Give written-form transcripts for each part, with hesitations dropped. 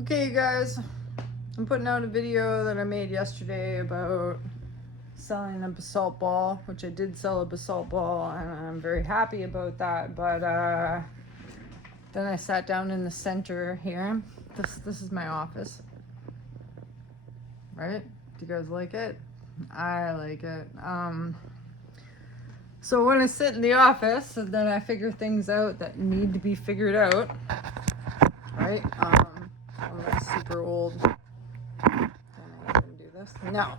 Okay, you guys, I'm putting out a video that I made yesterday about selling a basalt ball, which I did sell a basalt ball, and I'm very happy about that. But then I sat down in the center here. This is my office, right? Do you guys like it? I like it. So when I sit in the office, and then I figure things out that need to be figured out, right? I'm like super old. Can I even do this? No.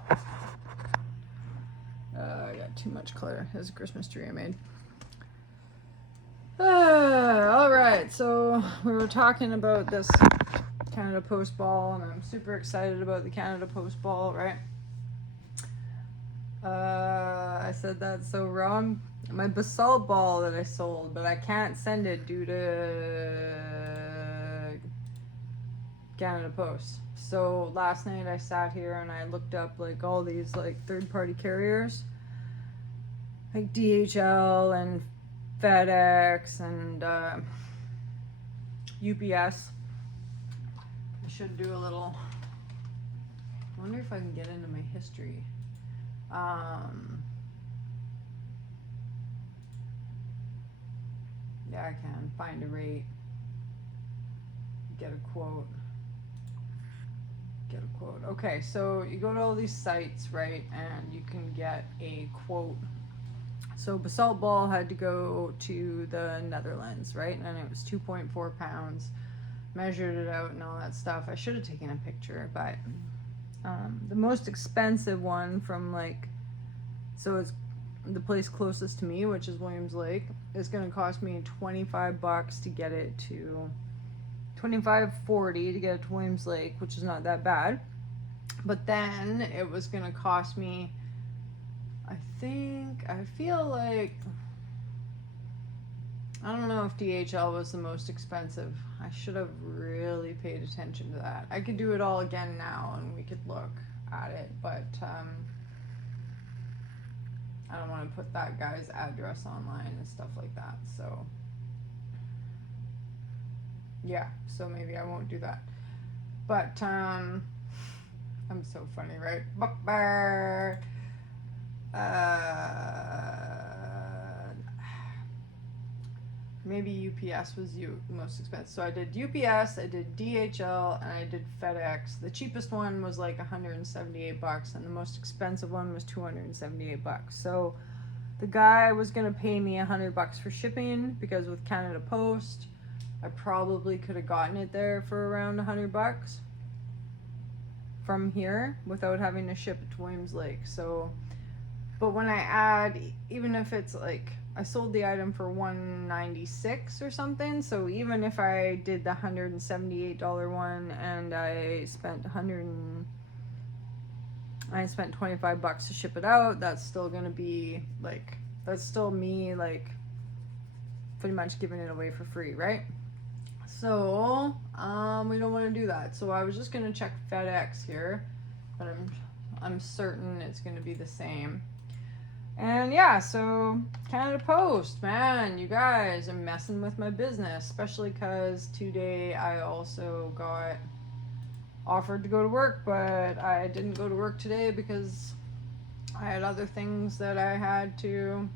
I got too much clutter. There's a Christmas tree I made. All right, so we were talking about this Canada Post ball, and I'm super excited about the Canada Post ball, right? I said that's so wrong. My basalt ball that I sold, but I can't send it due to Canada Post. So last night I sat here and I looked up like all these like third-party carriers, like DHL and FedEx and UPS. I should do a little. I wonder if I can get into my history. Yeah, I can find a rate, get a quote. Okay, so you go to all these sites, right, and you can get a quote. So basalt ball had to go to the Netherlands, right, and it was 2.4 pounds. Measured it out and all that stuff. I should have taken a picture, but the most expensive one from so it's the place closest to me, which is Williams Lake, is going to cost me $25 to get it to $25.40 to get it to Williams Lake, which is not that bad. But then it was going to cost me, I feel like, I don't know if DHL was the most expensive. I should have really paid attention to that. I could do it all again now and we could look at it, but I don't want to put that guy's address online and stuff like that. So yeah, so maybe I won't do that. But I'm so funny, right? Maybe UPS was most expensive. So I did UPS, I did DHL, and I did FedEx. The cheapest one was like $178, and the most expensive one was $278. So the guy was gonna pay me $100 for shipping, because with Canada Post, I probably could have gotten it there for around $100 from here without having to ship it to Williams Lake. So, but when I add, even if it's like, I sold the item for $196 or something, so even if I did the $178 one and I spent $25 to ship it out, that's still gonna be like, that's still me like pretty much giving it away for free, right? So we don't want to do that. So I was just gonna check FedEx here, but I'm certain it's gonna be the same. And yeah, so Canada Post, man, you guys are messing with my business, especially because today I also got offered to go to work, but I didn't go to work today because I had other things that I had to.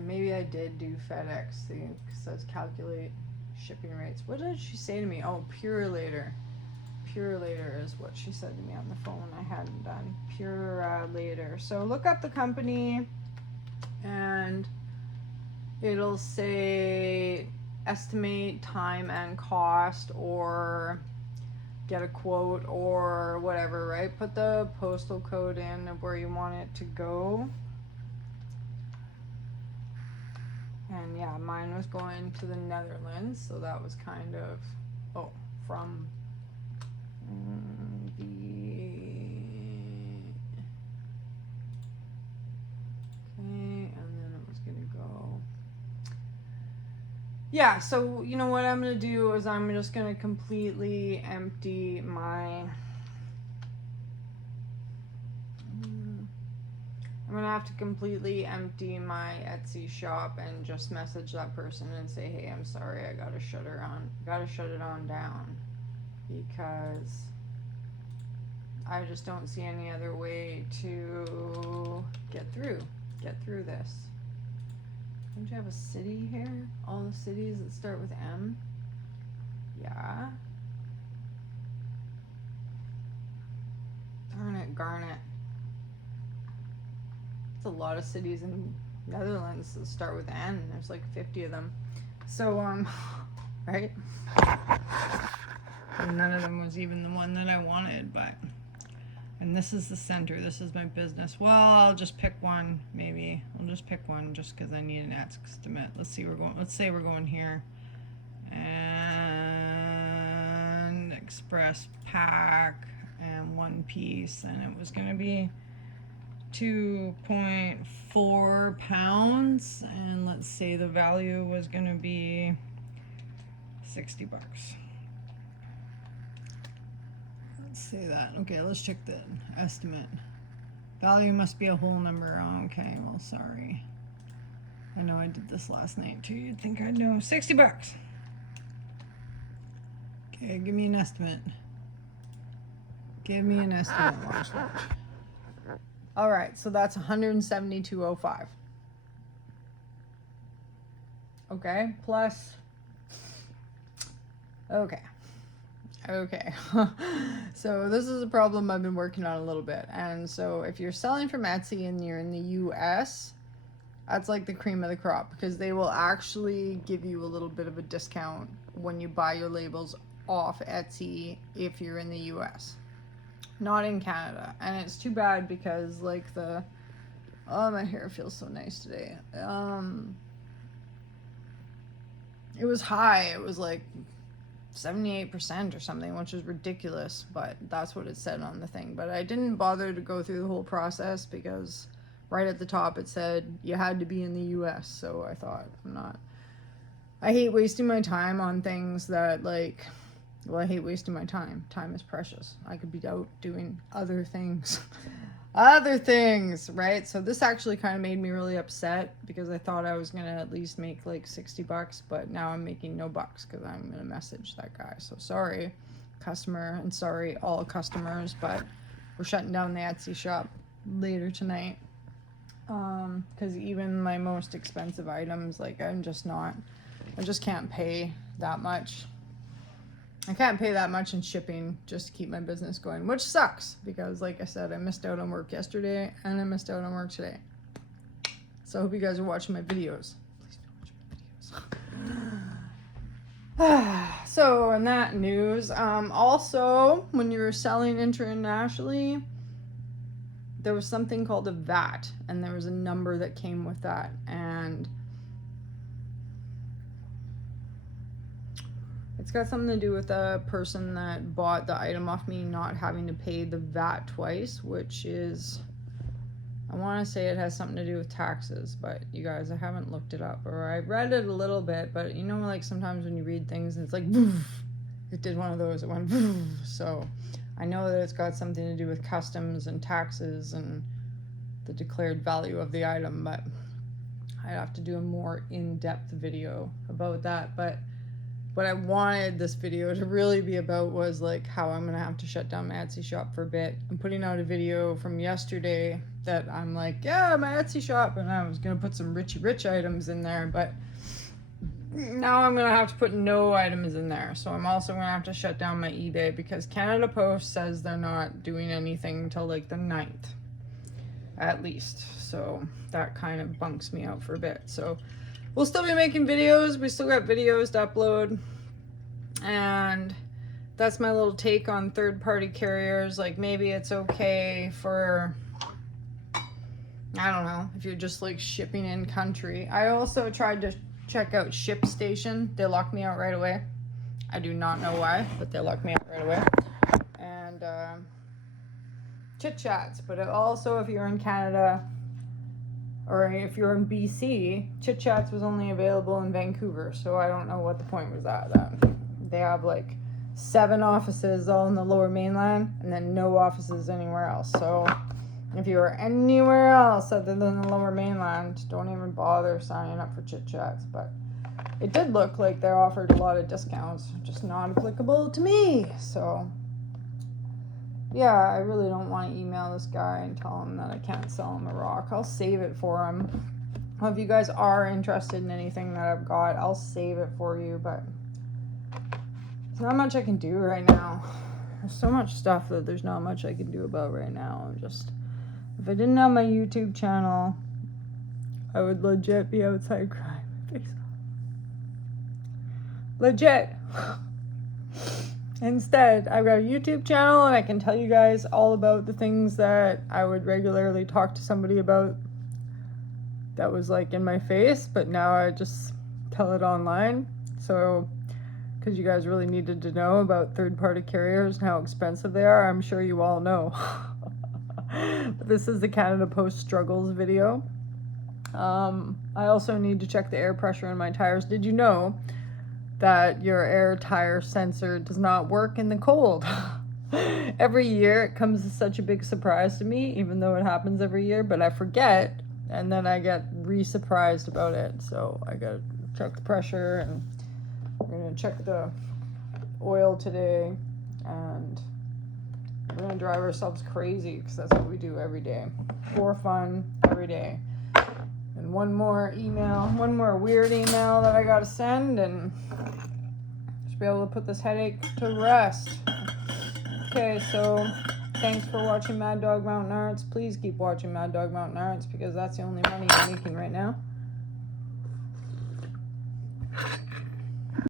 Maybe I did do FedEx thing, because it says calculate shipping rates. What did she say to me? Oh, Pure Later. Pure Later is what she said to me on the phone. I hadn't done Pure Later. So look up the company and it'll say estimate time and cost or get a quote or whatever, right? Put the postal code in of where you want it to go. And yeah, mine was going to the Netherlands, so that was kind of, from the, okay, and then it was gonna go, yeah, so you know what I'm gonna do is I'm just gonna completely empty my, I'm gonna have to completely empty my Etsy shop and just message that person and say, hey, I'm sorry, I gotta shut it on down, because I just don't see any other way to get through this. Don't you have a city here? All the cities that start with M? Yeah. Darn it, Garnet. It's a lot of cities in Netherlands that start with N. There's like 50 of them. So, right? And none of them was even the one that I wanted, but... And this is the center. This is my business. Well, I'll just pick one, maybe. I'll just pick one just because I need an estimate. Let's say we're going here. And express pack and one piece. And it was going to be 2.4 pounds. And let's say the value was going to be $60. Say that. Okay, let's check the estimate. Value must be a whole number. Oh, okay, well, sorry. I know I did this last night too. You'd think I'd know. $60. Okay, give me an estimate. Give me an estimate. Watch. All right, so that's $172.05. Okay, plus. Okay. So this is a problem I've been working on a little bit. And so if you're selling from Etsy and you're in the US, that's like the cream of the crop, because they will actually give you a little bit of a discount when you buy your labels off Etsy if you're in the US. Not in Canada. And it's too bad because like oh, my hair feels so nice today. It was high. It was like 78% or something, which is ridiculous, but that's what it said on the thing. But I didn't bother to go through the whole process because right at the top it said you had to be in the US. So I thought, I hate wasting my time on things that I hate wasting my time. Time is precious. I could be out doing other things. Right? So this actually kind of made me really upset because I thought I was going to at least make like $60, but now I'm making no bucks because I'm going to message that guy. So sorry, customer, and sorry, all customers, but we're shutting down the Etsy shop later tonight. Because even my most expensive items, I just can't pay that much. I can't pay that much in shipping just to keep my business going, which sucks because, like I said, I missed out on work yesterday and I missed out on work today. So I hope you guys are watching my videos. Please do watch my videos. So in that news, also when you're selling internationally, there was something called a VAT, and there was a number that came with that, and it's got something to do with the person that bought the item off me not having to pay the VAT twice, which is, I want to say it has something to do with taxes, but you guys, I haven't looked it up, or I read it a little bit, but you know, like sometimes when you read things and it's like, it did one of those, it went, so I know that it's got something to do with customs and taxes and the declared value of the item, but I'd have to do a more in-depth video about that. But what I wanted this video to really be about was like how I'm gonna have to shut down my Etsy shop for a bit. I'm putting out a video from yesterday that I'm like, yeah, my Etsy shop, and I was gonna put some Richie Rich items in there, but now I'm gonna have to put no items in there. So I'm also gonna have to shut down my eBay because Canada Post says they're not doing anything until like the 9th at least. So that kind of bunks me out for a bit. So we'll still be making videos. We still got videos to upload. And that's my little take on third-party carriers. Like maybe it's okay for, I don't know, if you're just like shipping in country. I also tried to check out ShipStation. They locked me out right away. I do not know why, but they locked me out right away. And Chit Chats. But also if you're in Canada, or if you're in BC, Chit Chats was only available in Vancouver, so I don't know what the point was that. They have like 7 offices all in the Lower Mainland, and then no offices anywhere else. So If you are anywhere else other than the Lower Mainland, don't even bother signing up for Chit Chats. But it did look like they offered a lot of discounts, just not applicable to me. So yeah, I really don't want to email this guy and tell him that I can't sell him a rock. I'll save it for him. Well, if you guys are interested in anything that I've got, I'll save it for you, but there's not much I can do right now. There's so much stuff that there's not much I can do about right now. I'm just, if I didn't have my YouTube channel, I would legit be outside crying my face off. Legit. Instead, I've got a YouTube channel and I can tell you guys all about the things that I would regularly talk to somebody about that was like in my face, but now I just tell it online. So, because you guys really needed to know about third-party carriers and how expensive they are, I'm sure you all know. But this is the Canada Post struggles video. I also need to check the air pressure in my tires. Did you know that your air tire sensor does not work in the cold? Every year it comes as such a big surprise to me, even though it happens every year, but I forget, and then I get re-surprised about it. So I gotta check the pressure, and we're gonna check the oil today, and we're gonna drive ourselves crazy because that's what we do every day for fun every day. And one more weird email that I gotta send, and just be able to put this headache to rest. Okay, so thanks for watching Mad Dog Mountain Arts. Please keep watching Mad Dog Mountain Arts because that's the only money I'm making right now.